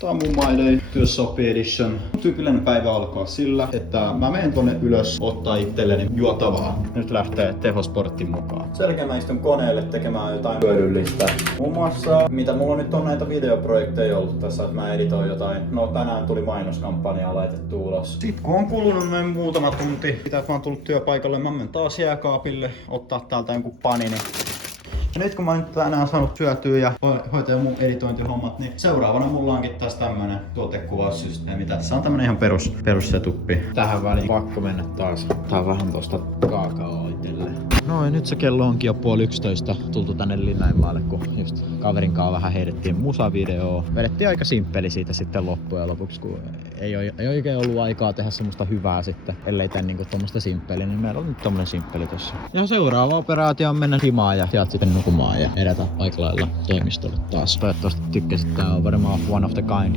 Tää on mun My Day työssäoppi edition. Tyypillinen päivä alkaa sillä, että mä menen tonne ylös ottaa itselleni juotavaa. Nyt lähtee tehosportin mukaan. Sen jälkeen mä istun koneelle tekemään jotain hyödyllistä. Muun muassa, mitä mulla nyt on näitä videoprojekteja ollut tässä, että mä editoin jotain. No tänään tuli mainoskampanjaa laitettu ulos. Sitten kun on kulunut noin muutama tunti, pitää kun mä oon tullut työpaikalle, mä menen taas jääkaapille ottaa täältä jonkun panini. Ja nyt kun mä nyt tänään saanut syötyä ja hoitaa mun editointihommat, niin seuraavana mulla onkin taas tämmönen tuotekuvaussysteemi. Tässä on tämmönen ihan perussetuppi. Tähän väliin pakko mennä taas. Tää on vähän tosta kaakaoa itselleen. Noin, nyt se kello onkin jo 10:30 tultu tänne Linnanmaalle, kun just kaverin kanssa vähän heitettiin musavideoa. Vedettiin aika simppeli siitä sitten loppujen lopuksi, kun ei oikein ollut aikaa tehdä semmoista hyvää sitten, ellei tän niinku tommoista simppeliä, niin meillä on nyt tommonen simppeli tossa. Ja seuraava operaatio on mennä himaan ja sieltä sitten nukumaan ja edetä aika lailla toimistolle taas. Toivottavasti tykkäsit, tää on varmaan one of the kind.